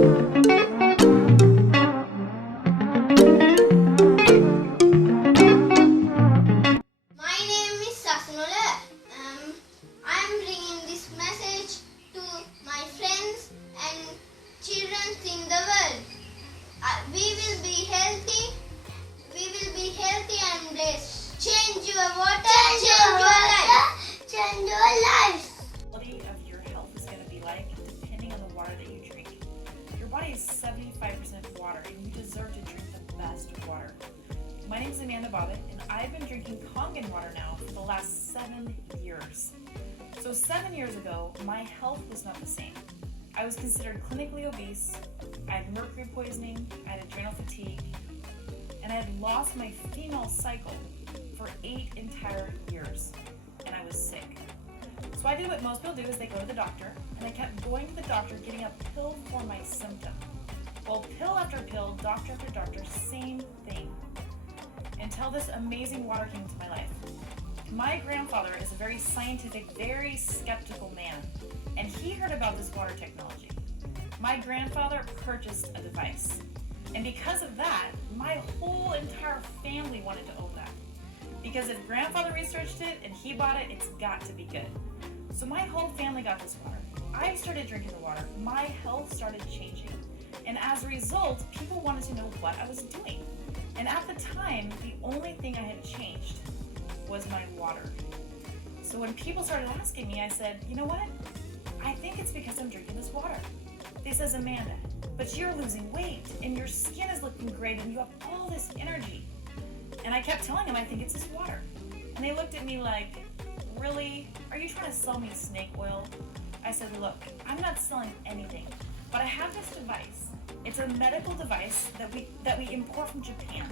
My name is Sasnula. I'm bringing this message to my friends and children in the world. We will be healthy. We will be healthy and blessed. Change your water. Change your life. Change your life. Quality of your health is going to be like depending on the water that you drink. Your body is 75% water, and you deserve to drink the best water. My name is Bandula, and I've been drinking Kangen water now for the last 7 years. So 7 years ago, my health was not the same. I was considered clinically obese, I had mercury poisoning, I had adrenal fatigue, and I had lost my female cycle for 8 entire years, and I was sick. So I did what most people do, is they go to the doctor, and I kept going to the doctor, getting a pill for my symptom. Well, pill after pill, doctor after doctor, same thing. Until this amazing water came into my life. My grandfather is a very scientific, very skeptical man, and he heard about this water technology. My grandfather purchased a device, and because of that, my whole entire family wanted to own that. Because if grandfather researched it and he bought it, it's got to be good. So my whole family got this water. I started drinking the water. My health started changing. And as a result, people wanted to know what I was doing. And at the time, the only thing I had changed was my water. So when people started asking me, I said, you know what? I think it's because I'm drinking this water. They says, Amanda, but you're losing weight and your skin is looking great and you have all this energy. And I kept telling them, I think it's this water. And they looked at me like, really? Are you trying to sell me snake oil? I said, look, I'm not selling anything, but I have this device. It's a medical device that we import from Japan,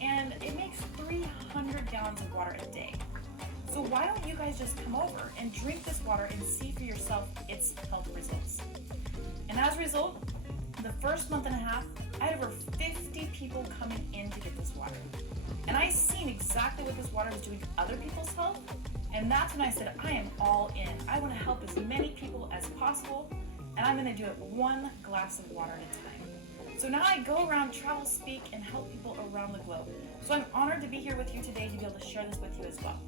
and it makes 300 gallons of water a day. So why don't you guys just come over and drink this water and see for yourself its health results? And as a result, the first month and a half, I had over 50 people coming in to get this water. And I seen exactly what this water was doing to other people's health, and that's when I said, I am all in. I want to help as many people as possible, and I'm going to do it one glass of water at a time. So now I go around, travel, speak, and help people around the globe. So I'm honored to be here with you today to be able to share this with you as well.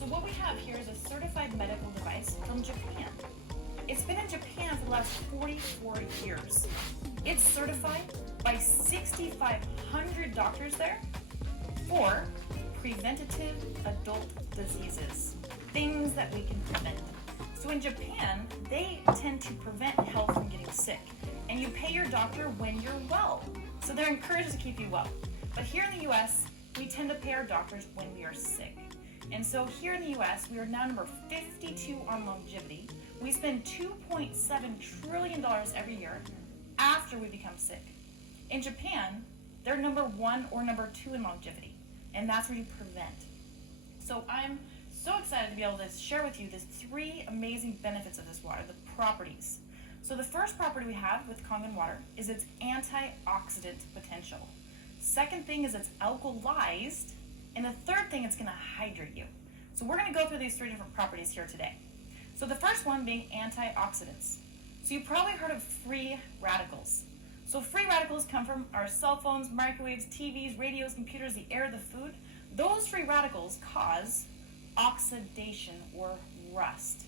So what we have here is a certified medical device from Japan. It's been in Japan for the last 44 years. It's certified by 6,500 doctors there for preventative adult diseases, things that we can prevent. So in Japan, they tend to prevent health from getting sick, and you pay your doctor when you're well. So they're encouraged to keep you well. But here in the US, we tend to pay our doctors when we are sick. And so here in the US, we are now number 52 on longevity. We spend $2.7 trillion every year after we become sick. In Japan, they're number 1 or number 2 in longevity, and that's where you prevent. So I'm so excited to be able to share with you these 3 amazing benefits of this water, the properties. So the first property we have with Kangen water is its antioxidant potential. Second thing is it's alkalized, and the third thing, it's going to hydrate you. So we're going to go through these 3 different properties here today. So the first one being antioxidants. So you've probably heard of free radicals. So free radicals come from our cell phones, microwaves, TVs, radios, computers, the air, the food. Those free radicals cause oxidation or rust.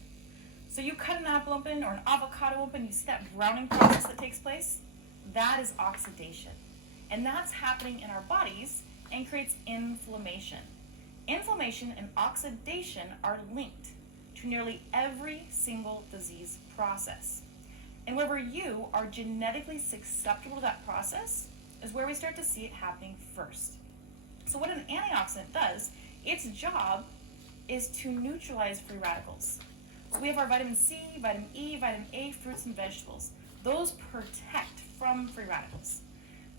So you cut an apple open or an avocado open, you see that browning process that takes place? That is oxidation. And that's happening in our bodies and creates inflammation. Inflammation and oxidation are linked to nearly every single disease process. And wherever you are genetically susceptible to that process is where we start to see it happening first. So what an antioxidant does, its job is to neutralize free radicals. So we have our vitamin C, vitamin E, vitamin A, fruits and vegetables. Those protect from free radicals.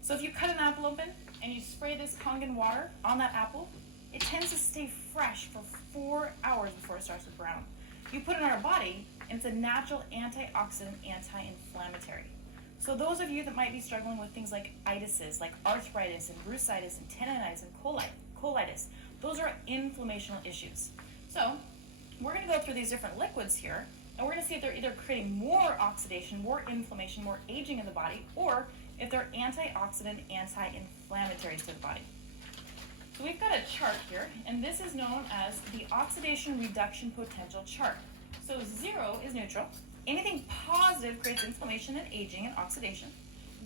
So if you cut an apple open and you spray this Kangen water on that apple, it tends to stay fresh for 4 hours before it starts to brown. You put it in our body, and it's a natural antioxidant, anti-inflammatory. So those of you that might be struggling with things like itises, like arthritis and bursitis and tendinitis and colitis, those are inflammational issues. So we're going to go through these different liquids here And we're going to see if they're either creating more oxidation, more inflammation, more aging in the body, or if they're antioxidant, anti-inflammatory to the body. So we've got a chart here, and this is known as the oxidation reduction potential chart. So 0 is neutral. Anything positive creates inflammation and aging and oxidation.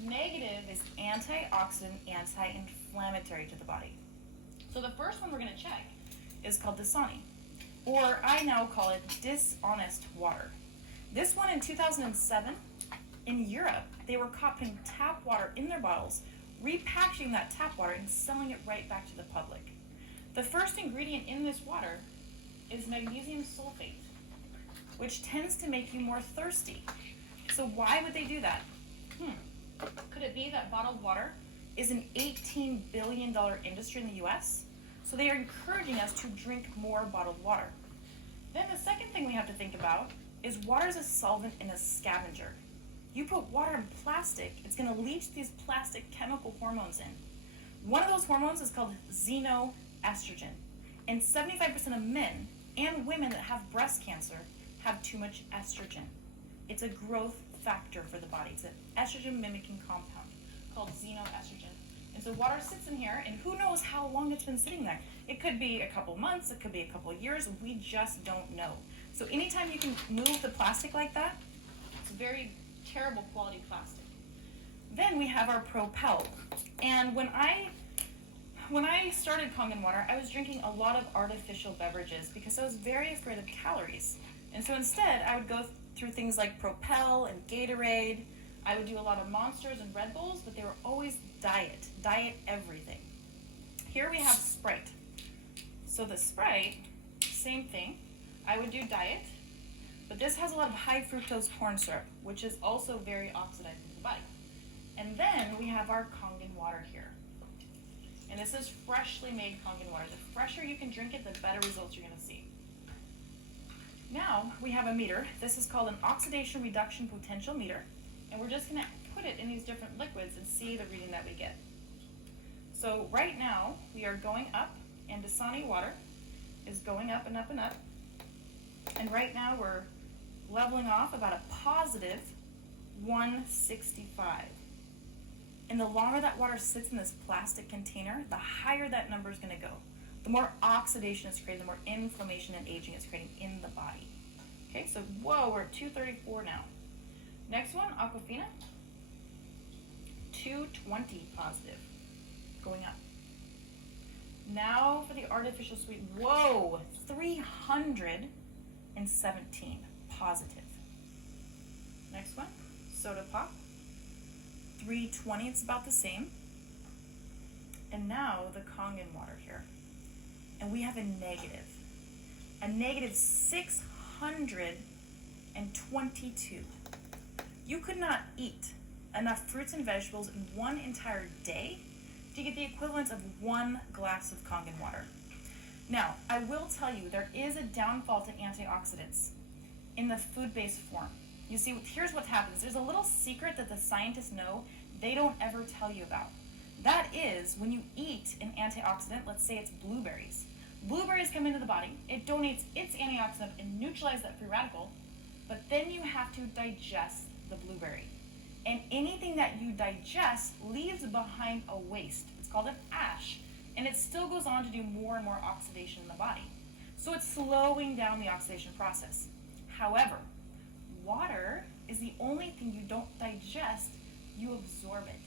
Negative is antioxidant, anti-inflammatory to the body. So the first one we're going to check is called Dasani, or I now call it dishonest water. This one in 2007, in Europe, they were caught putting tap water in their bottles, repackaging that tap water and selling it right back to the public. The first ingredient in this water is magnesium sulfate, which tends to make you more thirsty. So why would they do that? Could it be that bottled water is an $18 billion industry in the US? So they are encouraging us to drink more bottled water. Then the second thing we have to think about is water is a solvent and a scavenger. You put water in plastic, it's going to leach these plastic chemical hormones in. One of those hormones is called xenoestrogen. And 75% of men and women that have breast cancer have too much estrogen. It's a growth factor for the body. It's an estrogen mimicking compound called xenoestrogen. And so water sits in here, and who knows how long it's been sitting there. It could be a couple months, it could be a couple years, we just don't know. So anytime you can move the plastic like that, it's very terrible quality plastic. Then we have our Propel. And when I started Kangen water, I was drinking a lot of artificial beverages because I was very afraid of calories. And so instead, I would go through things like Propel and Gatorade. I would do a lot of Monsters and Red Bulls, but they were always diet everything. Here we have Sprite. So the Sprite, same thing. I would do diet, but this has a lot of high fructose corn syrup, which is also very oxidizing to the body. And then we have our Kangen water here. And this is freshly made Kangen water. The fresher you can drink it, the better results you're going to see. Now we have a meter. This is called an oxidation reduction potential meter. And we're just going to put it in these different liquids and see the reading that we get. So right now we are going up, and Dasani water is going up and up and up. And right now we're leveling off about a positive 165. And the longer that water sits in this plastic container, the higher that number is going to go. The more oxidation is created, the more inflammation and aging is creating in the body. Okay, so whoa, we're at 234 now. Next one, Aquafina, 220 positive, going up. Now for the artificial sweet, whoa, 317 positive. Next one, Soda Pop, 320, it's about the same. And now the Kangen water here. And we have a negative 622. You could not eat enough fruits and vegetables in one entire day to get the equivalent of 1 glass of Kangen water. Now, I will tell you, there is a downfall to antioxidants in the food-based form. You see, here's what happens. There's a little secret that the scientists know they don't ever tell you about. That is, when you eat an antioxidant, let's say it's blueberries. Blueberries come into the body, it donates its antioxidant and neutralizes that free radical, but then you have to digest the blueberry. And anything that you digest leaves behind a waste. It's called an ash, and it still goes on to do more and more oxidation in the body. So it's slowing down the oxidation process. However, water is the only thing you don't digest, you absorb it.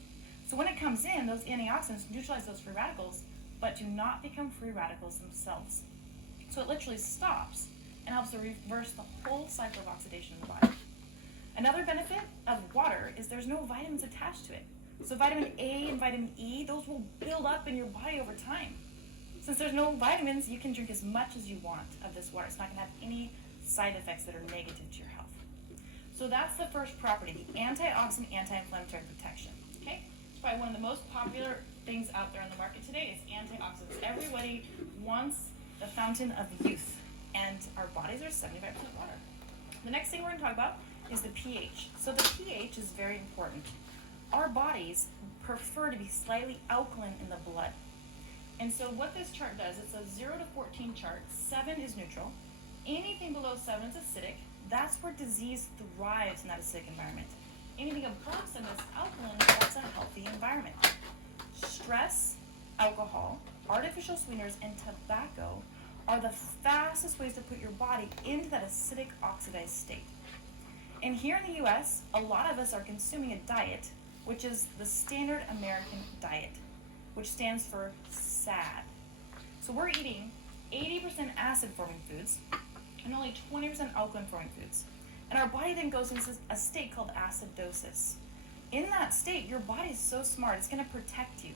So when it comes in, those antioxidants neutralize those free radicals, but do not become free radicals themselves. So it literally stops and helps to reverse the whole cycle of oxidation in the body. Another benefit of water is there's no vitamins attached to it. So vitamin A and vitamin E, those will build up in your body over time. Since there's no vitamins, you can drink as much as you want of this water. It's not going to have any side effects that are negative to your health. So that's the first property, the antioxidant, anti-inflammatory protection. Okay? It's probably one of the most popular things out there on the market today is antioxidants. Everybody wants the fountain of youth, and our bodies are 75% water. The next thing we're going to talk about is the pH. So the pH is very important. Our bodies prefer to be slightly alkaline in the blood. And so what this chart does, it's a 0 to 14 chart. 7 is neutral. Anything below 7 is acidic. That's where disease thrives in that acidic environment. Anything above them is alkaline, that's a healthy environment. Stress, alcohol, artificial sweeteners, and tobacco are the fastest ways to put your body into that acidic oxidized state. And here in the US, a lot of us are consuming a diet, which is the standard American diet, which stands for SAD. So we're eating 80% acid-forming foods and only 20% alkaline-forming foods. And our body then goes into a state called acidosis. In that state, your body is so smart, it's gonna protect you.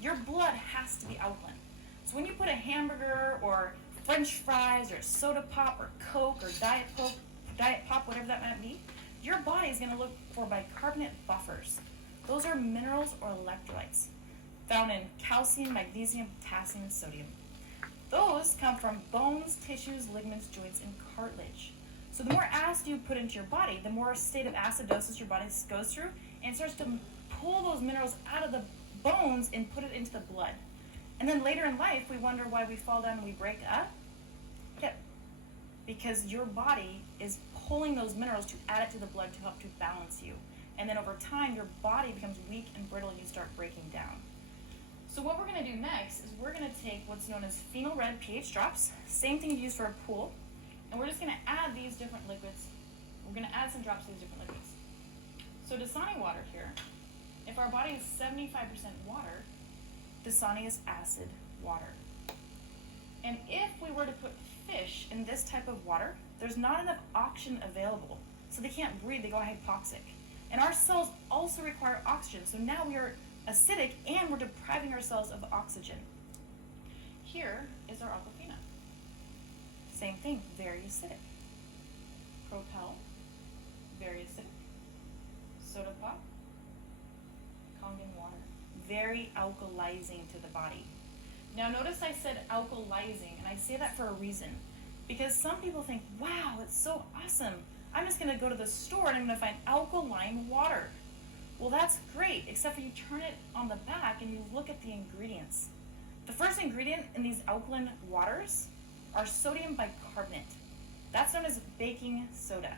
Your blood has to be alkaline. So when you put a hamburger or French fries or soda pop or Coke or Diet Pop, whatever that might be, your body is gonna look for bicarbonate buffers. Those are minerals or electrolytes found in calcium, magnesium, potassium, and sodium. Those come from bones, tissues, ligaments, joints, and cartilage. So the more acid you put into your body, the more state of acidosis your body goes through, and it starts to pull those minerals out of the bones and put it into the blood. And then later in life, we wonder why we fall down and we break up. Yep. Because your body is pulling those minerals to add it to the blood to help to balance you. And then over time, your body becomes weak and brittle and you start breaking down. So what we're gonna do next is we're gonna take what's known as phenol red pH drops, same thing you use for a pool, and we're just gonna add these different liquids. We're gonna add some drops of these different liquids. So Dasani water here, if our body is 75% water, Dasani is acid water. And if we were to put fish in this type of water, there's not enough oxygen available, so they can't breathe, they go hypoxic. And our cells also require oxygen, so now we are acidic and we're depriving ourselves of oxygen. Here is our Aquafina. Same thing, very acidic. Propel, very acidic. Soda pop, Kangen water, very alkalizing to the body. Now notice I said alkalizing, and I say that for a reason, because some people think, wow, it's so awesome. I'm just gonna go to the store and I'm gonna find alkaline water. Well, that's great, except for you turn it on the back and you look at the ingredients. The first ingredient in these alkaline waters are sodium bicarbonate. That's known as baking soda.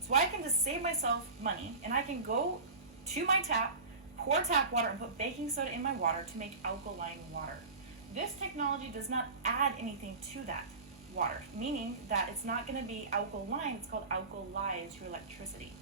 So I can just save myself money and I can go to my tap, pour tap water, and put baking soda in my water to make alkaline water. This technology does not add anything to that water, meaning that it's not going to be alkaline, it's called alkalize through electricity.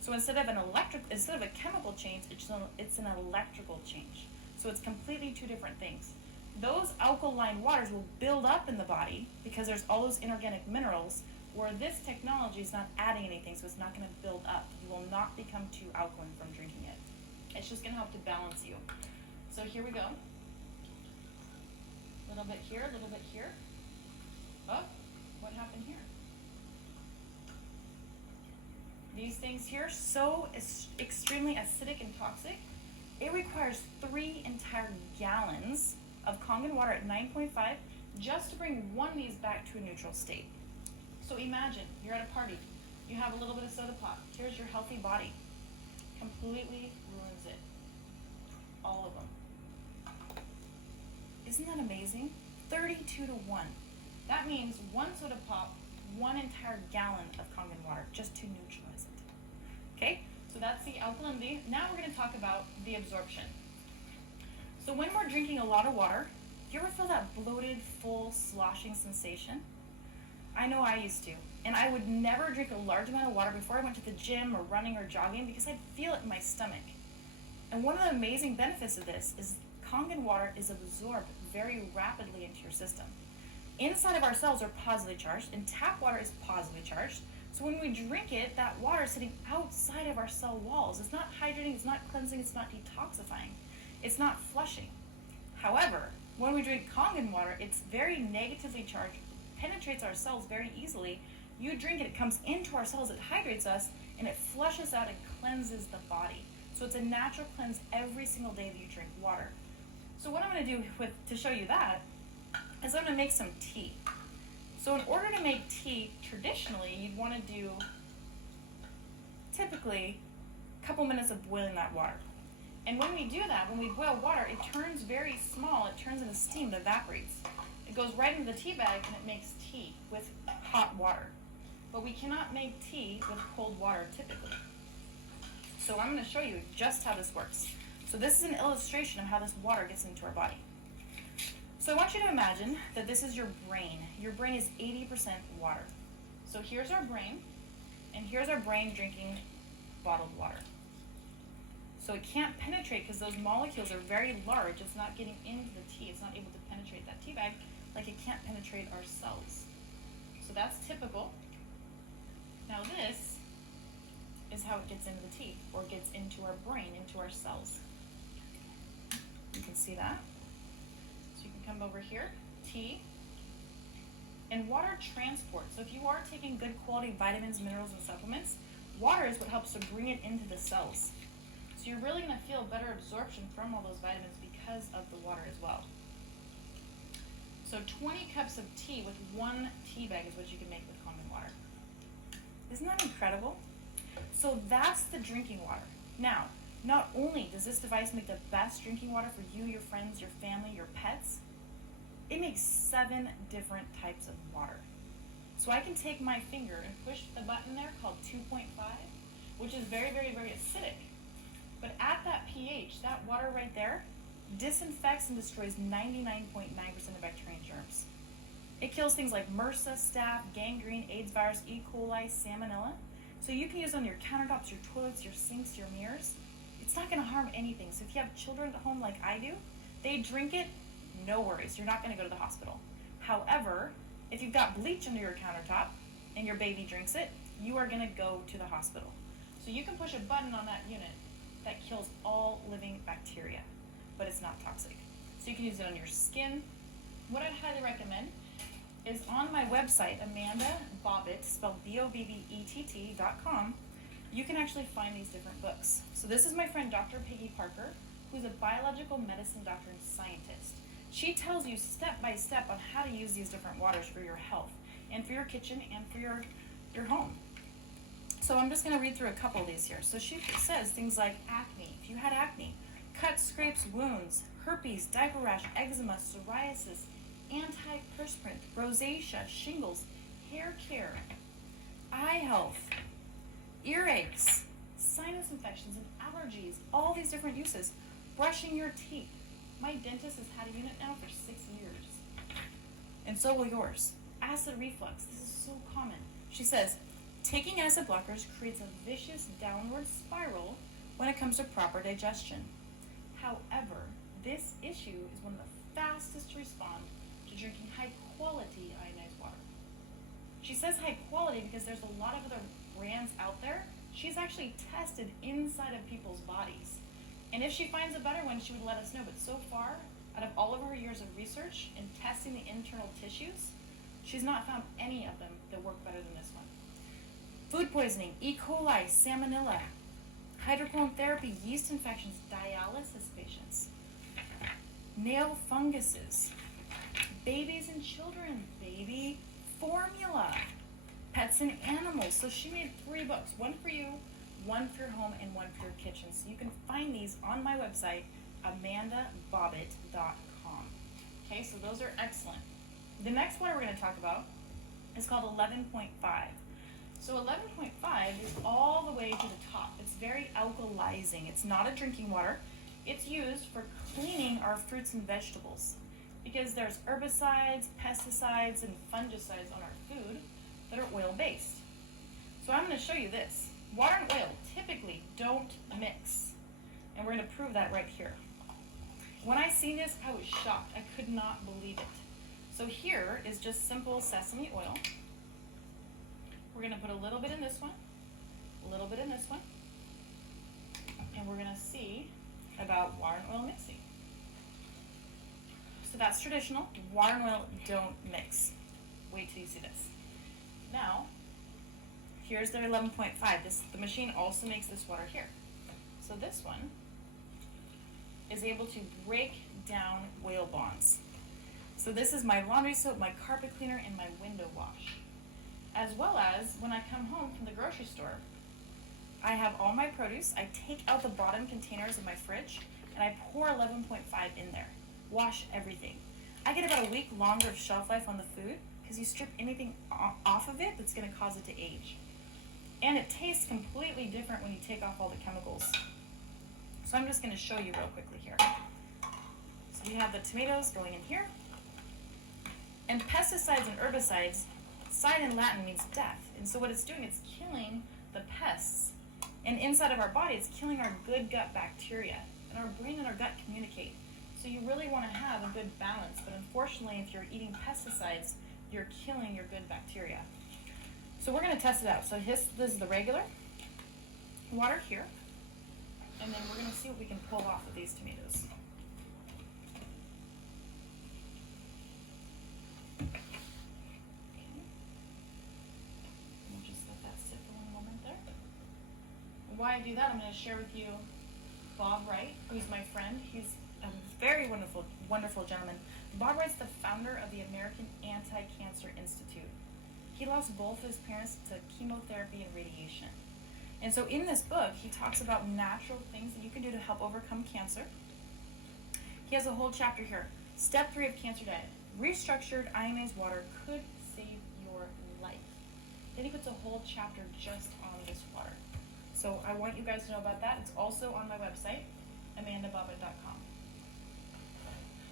So instead of a chemical change, it's an electrical change. So it's completely two different things. Those alkaline waters will build up in the body because there's all those inorganic minerals, where this technology is not adding anything, so it's not going to build up. You will not become too alkaline from drinking it. It's just going to help to balance you. So here we go. A little bit here, a little bit here. Oh, what happened here? These things here, so extremely acidic and toxic, it requires 3 entire gallons of Kangen water at 9.5 just to bring one of these back to a neutral state. So imagine, you're at a party, you have a little bit of soda pop, here's your healthy body. Completely ruins it. All of them. Isn't that amazing? 32 to 1. That means one soda pop, 1 entire gallon of Kangen water just to neutralize it. Okay, so that's the alkalinity. Now we're going to talk about the absorption. So when we're drinking a lot of water, you ever feel that bloated, full, sloshing sensation? I know I used to. And I would never drink a large amount of water before I went to the gym or running or jogging because I'd feel it in my stomach. And one of the amazing benefits of this is Kangen water is absorbed very rapidly into your system. Inside of our cells are positively charged, and tap water is positively charged. So when we drink it, that water is sitting outside of our cell walls. It's not hydrating, it's not cleansing, it's not detoxifying. It's not flushing. However, when we drink Kangen water, it's very negatively charged, penetrates our cells very easily. You drink it, it comes into our cells, it hydrates us, and it flushes out and cleanses the body. So it's a natural cleanse every single day that you drink water. So what I'm going to do to show you that is I'm going to make some tea. So in order to make tea, traditionally, you'd want to do typically a couple minutes of boiling that water. And when we do that, when we boil water, it turns very small, it turns into steam that evaporates. It goes right into the tea bag and it makes tea with hot water. but we cannot make tea with cold water typically. So I'm going to show you just how this works. So this is an illustration of how this water gets into our body. So I want you to imagine that this is your brain. Your brain is 80% water. So here's our brain, and here's our brain drinking bottled water. So it can't penetrate because those molecules are very large. It's not getting into the tea. It's not able to penetrate that tea bag like it can't penetrate our cells. So that's typical. Now this is how it gets into the tea, or gets into our brain, into our cells. You can see that. So you can come over here, tea, and water transport. So if you are taking good quality vitamins, minerals, and supplements, water is what helps to bring it into the cells. So you're really going to feel better absorption from all those vitamins because of the water as well. So 20 cups of tea with 1 tea bag is what you can make with common water. Isn't that incredible? So that's the drinking water. Now, not only does this device make the best drinking water for you, your friends, your family, your pets, it makes 7 different types of water. So I can take my finger and push the button there called 2.5, which is very, very, very acidic. But at that pH, that water right there disinfects and destroys 99.9% of bacteria and germs. It kills things like MRSA, staph, gangrene, AIDS virus, E. coli, salmonella. So you can use it on your countertops, your toilets, your sinks, your mirrors. It's not going to harm anything. So if you have children at home like I do, they drink it, no worries. You're not going to go to the hospital. However, if you've got bleach under your countertop and your baby drinks it, you are going to go to the hospital. So you can push a button on that unit that kills all living bacteria, but it's not toxic. So you can use it on your skin. What I'd highly recommend is on my website, Amanda Bobbitt, spelled BOBBETT.com, you can actually find these different books. So this is my friend Dr. Peggy Parker, who's a biological medicine doctor and scientist. She tells you step by step on how to use these different waters for your health and for your kitchen and for your home. So I'm just going to read through a couple of these here. So she says things like acne. If you had acne, cuts, scrapes, wounds, herpes, diaper rash, eczema, psoriasis, antiperspirant, rosacea, shingles, hair care, eye health, earaches, sinus infections and allergies, all these different uses. Brushing your teeth. My dentist has had a unit now for 6 years. And so will yours. Acid reflux. This is so common. She says, taking acid blockers creates a vicious downward spiral when it comes to proper digestion. However, this issue is one of the fastest to respond to drinking high-quality ionized water. She says high quality because there's a lot of other brands out there. She's actually tested inside of people's bodies. And if she finds a better one, she would let us know. But so far, out of all of her years of research and testing the internal tissues, she's not found any of them that work better than this one. Food poisoning, E. coli, salmonella, hydrocolon therapy, yeast infections, dialysis patients, nail funguses, babies and children, baby formula, pets and animals. So she made 3 books, one for you, one for your home, and one for your kitchen. So you can find these on my website, amandabobbitt.com. Okay, so those are excellent. The next one we're going to talk about is called 11.5. So 11.5 is all the way to the top. It's very alkalizing. It's not a drinking water. It's used for cleaning our fruits and vegetables because there's herbicides, pesticides, and fungicides on our food that are oil-based. So I'm going to show you this. Water and oil typically don't mix, and we're going to prove that right here. When I seen this, I was shocked. I could not believe it. So here is just simple sesame oil. We're going to put a little bit in this one, a little bit in this one, and we're going to see about water and oil mixing. So that's traditional. Water and oil don't mix. Wait till you see this. Now, here's their 11.5. The machine also makes this water here. So this one is able to break down oil bonds. So this is my laundry soap, my carpet cleaner, and my window wash. As well as when I come home from the grocery store, I have all my produce. I take out the bottom containers of my fridge and I pour 11.5 in there. Wash everything. I get about a week longer of shelf life on the food because you strip anything off of it that's going to cause it to age. And it tastes completely different when you take off all the chemicals. So I'm just going to show you real quickly here. So we have the tomatoes going in here. And pesticides and herbicides, sign in Latin means death. And so what it's doing, it's killing the pests. And inside of our body, it's killing our good gut bacteria. And our brain and our gut communicate. So you really want to have a good balance. But unfortunately, if you're eating pesticides, you're killing your good bacteria. So we're going to test it out. So this is the regular water here. And then we're going to see what we can pull off of these tomatoes. We'll just let that sit for one moment there. And while I do that, I'm going to share with you Bob Wright, who's my friend. He's a very wonderful, wonderful gentleman. Bob Wright's the founder of the American Anti-Cancer Institute. He lost both his parents to chemotherapy and radiation. And so in this book, he talks about natural things that you can do to help overcome cancer. He has a whole chapter here. Step 3 of cancer diet. Restructured ionized water could save your life. Then he puts a whole chapter just on this water. So I want you guys to know about that. It's also on my website, amandabobbit.com.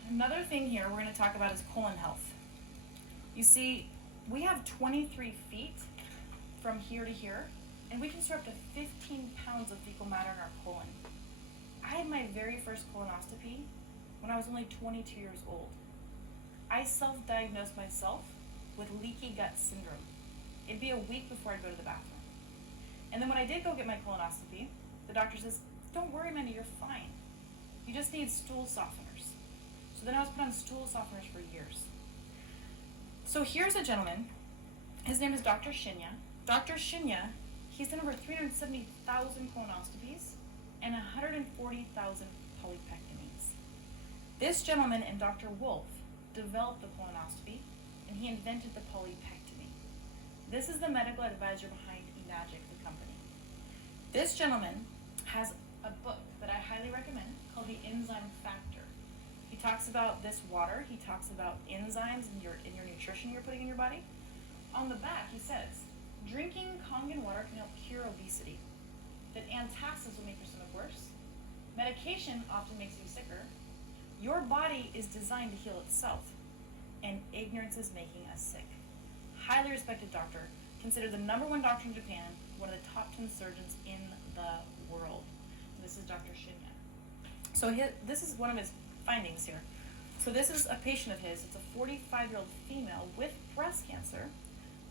Another thing here we're going to talk about is colon health. You see, we have 23 feet from here to here, and we can store up to 15 pounds of fecal matter in our colon. I had my very first colonoscopy when I was only 22 years old. I self-diagnosed myself with leaky gut syndrome. It'd be a week before I'd go to the bathroom. And then when I did go get my colonoscopy, the doctor says, "Don't worry, Amanda, you're fine. You just need stool softeners." So then I was put on stool softeners for years. So here's a gentleman. His name is Dr. Shinya. Dr. Shinya, he's done over 370,000 colonoscopies and 140,000 polypectomies. This gentleman and Dr. Wolf developed the colonoscopy, and he invented the polypectomy. This is the medical advisor behind eMagic, the company. This gentleman has a book that I highly recommend called The Enzyme Factor. He talks about this water. He talks about enzymes in your nutrition you're putting in your body. On the back, he says, drinking Kangen water can help cure obesity. That antacids will make your stomach worse. Medication often makes you sicker. Your body is designed to heal itself, and ignorance is making us sick. Highly respected doctor, considered the #1 doctor in Japan, one of the top 10 surgeons in the world. This is Dr. Shinya. So this is one of his findings here. So this is a patient of his. It's a 45-year-old female with breast cancer,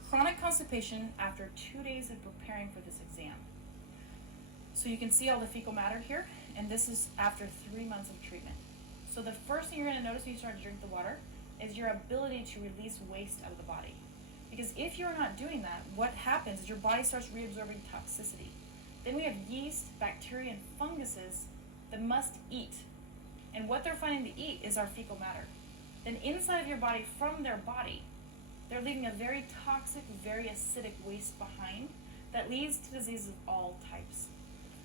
chronic constipation after 2 days of preparing for this exam. So you can see all the fecal matter here, and this is after 3 months of treatment. So the first thing you're going to notice when you start to drink the water is your ability to release waste out of the body. Because if you're not doing that, what happens is your body starts reabsorbing toxicity. Then we have yeast, bacteria, and funguses that must eat. And what they're finding to eat is our fecal matter. Then inside of your body, from their body, they're leaving a very toxic, very acidic waste behind that leads to diseases of all types.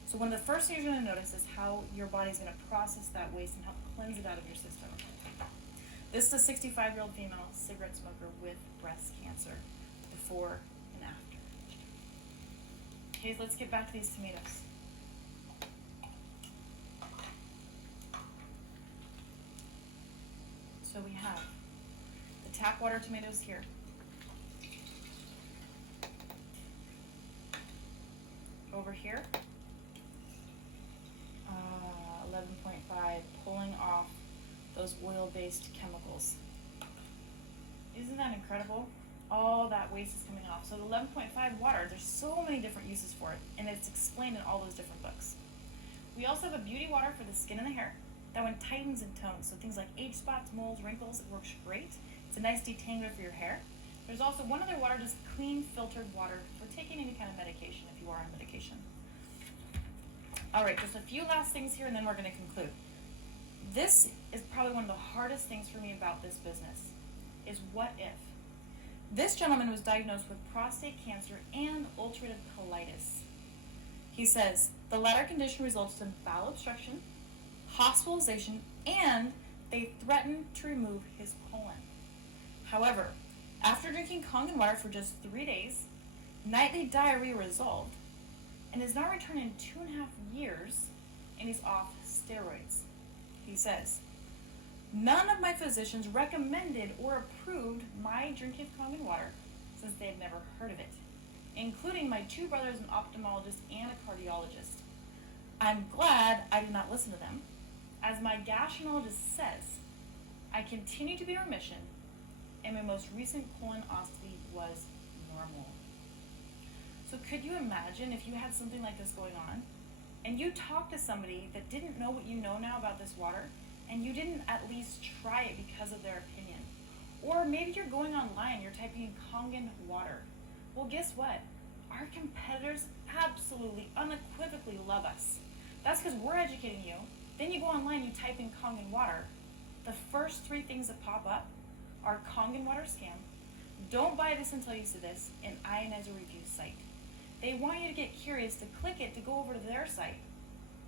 So one of the first things you're going to notice is how your body's going to process that waste and help cleanse it out of your system. This is a 65-year-old female cigarette smoker with breast cancer, before and after. Okay, let's get back to these tomatoes. So we have the tap water tomatoes here. Over here, 11.5, pulling off those oil-based chemicals. Isn't that incredible? All that waste is coming off. So the 11.5 water, there's so many different uses for it, and it's explained in all those different books. We also have a beauty water for the skin and the hair. That one tightens and tones, so things like age spots, moles, wrinkles, it works great. It's a nice detangler for your hair. There's also one other water, just clean filtered water for taking any kind of medication if you are on medication. All right, just a few last things here and then we're going to conclude. This is probably one of the hardest things for me about this business, is what if? This gentleman was diagnosed with prostate cancer and ulcerative colitis. He says, the latter condition results in bowel obstruction, hospitalization, and they threatened to remove his colon. However, After drinking Kangen water for just 3 days, nightly diarrhea resolved, and is now returned in 2.5 years, and he's off steroids. He says, none of my physicians recommended or approved my drinking of Kangen water since they had never heard of it, including my 2 brothers, an ophthalmologist and a cardiologist. I'm glad I did not listen to them. As my gastroenterologist says, I continue to be in remission, and my most recent colonoscopy was normal. So could you imagine if you had something like this going on, and you talked to somebody that didn't know what you know now about this water, and you didn't at least try it because of their opinion? Or maybe you're going online, you're typing in Kangen water. Well, guess what? Our competitors absolutely, unequivocally love us. That's because we're educating you. Then you go online, you type in Kangen water. The first 3 things that pop up are Kangen water scam, don't buy this until you see this, and ionizer review site. They want you to get curious, to click it, to go over to their site.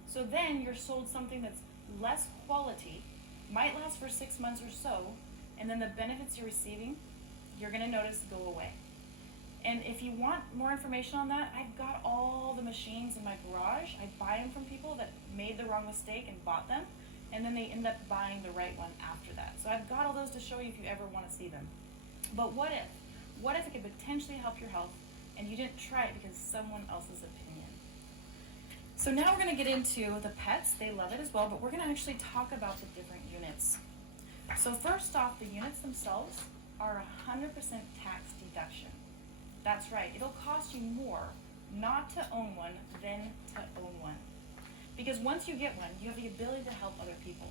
So then you're sold something that's less quality, might last for 6 months or so, and then the benefits you're receiving, you're going to notice go away. And if you want more information on that, I've got all the machines in my garage. I buy them from people that made the wrong mistake and bought them, and then they end up buying the right one after that. So I've got all those to show you if you ever want to see them. But what if? What if it could potentially help your health and you didn't try it because someone else's opinion? So now we're going to get into the pets. They love it as well, but we're going to actually talk about the different units. So first off, the units themselves are 100% tax deduction. That's right, it'll cost you more not to own one than to own one. Because once you get one, you have the ability to help other people.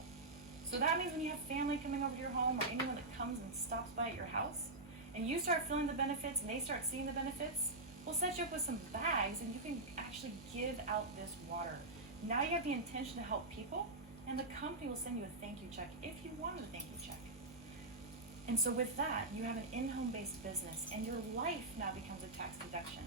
So that means when you have family coming over to your home, or anyone that comes and stops by at your house, and you start feeling the benefits and they start seeing the benefits, we'll set you up with some bags and you can actually give out this water. Now you have the intention to help people, and the company will send you a thank you check if you wanted a thank you check. And so with that, you have an in-home based business, and your life now becomes a tax deduction.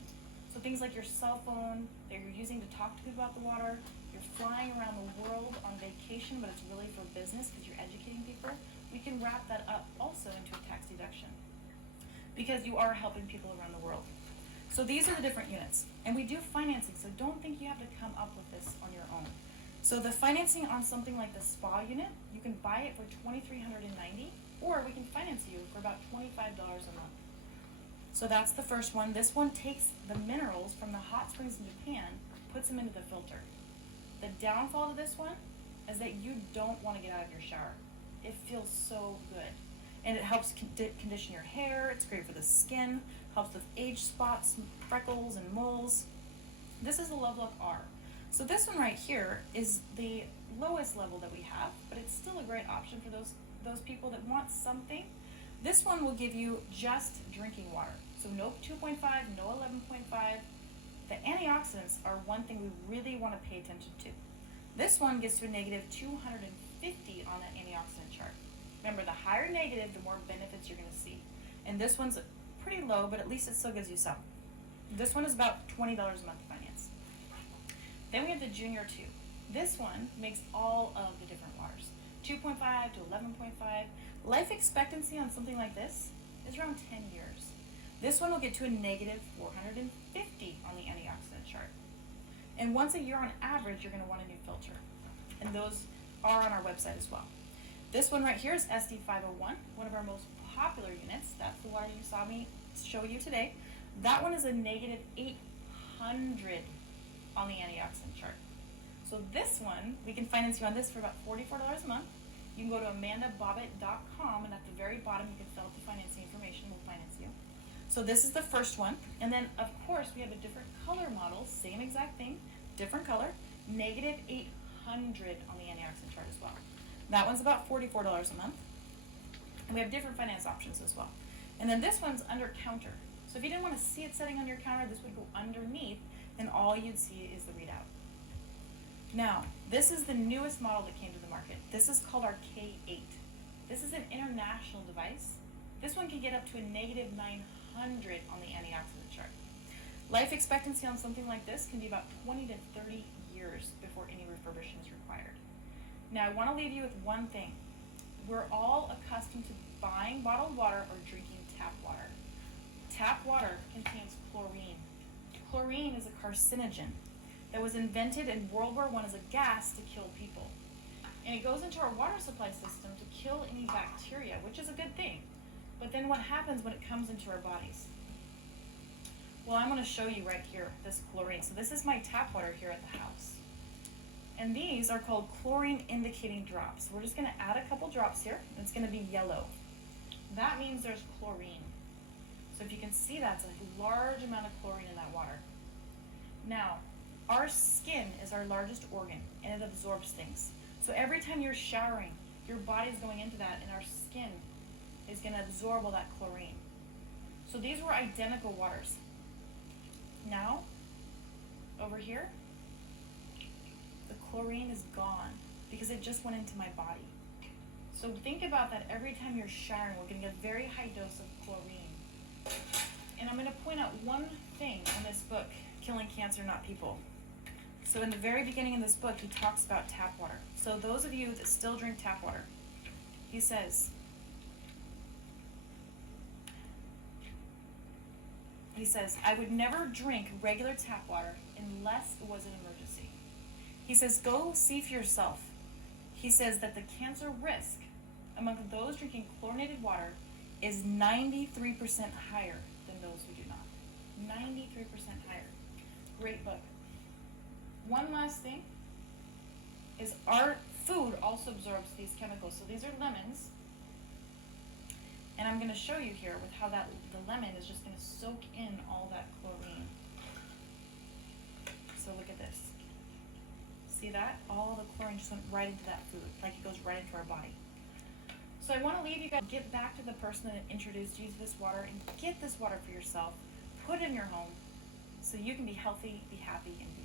So things like your cell phone that you're using to talk to people about the water, you're flying around the world on vacation, but it's really for business because you're educating people, we can wrap that up also into a tax deduction because you are helping people around the world. So these are the different units, and we do financing, so don't think you have to come up with this on your own. So the financing on something like the spa unit, you can buy it for $2,390, or we can finance you for about $25 a month. So that's the first one. This one takes the minerals from the hot springs in Japan, puts them into the filter. The downfall to this one is that you don't want to get out of your shower. It feels so good. And it helps condition your hair. It's great for the skin, helps with age spots, freckles, and moles. This is a Lovelock R. So this one right here is the lowest level that we have, but it's still a great option for those people that want something. This one will give you just drinking water. So no 2.5, no 11.5. The antioxidants are one thing we really want to pay attention to. This one gets to a negative 250 on that antioxidant chart. Remember, the higher negative, the more benefits you're going to see. And this one's pretty low, but at least it still gives you some. This one is about $20 a month to finance. Then we have the Junior 2. This one makes all of the different waters. 2.5 to 11.5. Life expectancy on something like this is around 10 years. This one will get to a negative 450 on the antioxidant chart. And once a year on average, you're going to want a new filter. And those are on our website as well. This one right here is SD501, one of our most popular units. That's the water you saw me show you today. That one is a negative 800 on the antioxidant chart. So this one, we can finance you on this for about $44 a month. You can go to amandabobbitt.com, and at the very bottom you can fill out the financing information. We'll finance you. So this is the first one. And then, of course, we have a different color model, same exact thing, different color, negative 800 on the antioxidant chart as well. That one's about $44 a month. And we have different finance options as well. And then this one's under counter. So if you didn't want to see it sitting on your counter, this would go underneath, and all you'd see is the readout. Now, this is the newest model that came to the market. This is called our K8. This is an international device. This one can get up to a negative 900 on the antioxidant chart. Life expectancy on something like this can be about 20 to 30 years before any refurbishment is required. Now, I want to leave you with one thing. We're all accustomed to buying bottled water or drinking tap water. Tap water contains chlorine. Chlorine is a carcinogen that was invented in World War I as a gas to kill people. And it goes into our water supply system to kill any bacteria, which is a good thing. But then what happens when it comes into our bodies? Well, I'm going to show you right here, this chlorine. So this is my tap water here at the house. And these are called chlorine indicating drops. We're just going to add a couple drops here, and it's going to be yellow. That means there's chlorine. So if you can see, that's a large amount of chlorine in that water. Now, our skin is our largest organ, and it absorbs things. So every time you're showering, your body's going into that, and our skin is going to absorb all that chlorine. So these were identical waters. Now, over here, the chlorine is gone because it just went into my body. So think about that every time you're showering. We're getting a very high dose of chlorine. And I'm going to point out one thing in this book, Killing Cancer, Not People. So in the very beginning of this book, he talks about tap water. So those of you that still drink tap water, he says, I would never drink regular tap water unless it was an emergency. He says, go see for yourself. He says that the cancer risk among those drinking chlorinated water is 93% higher than those who do not. 93% higher. Great book. One last thing is our food also absorbs these chemicals. So these are lemons. And I'm going to show you here with how the lemon is just going to soak in all that chlorine. So look at this. See that? All the chlorine just went right into that food, like it goes right into our body. So I want to leave you guys, get back to the person that introduced you to this water and get this water for yourself. Put it in your home so you can be healthy, be happy, and be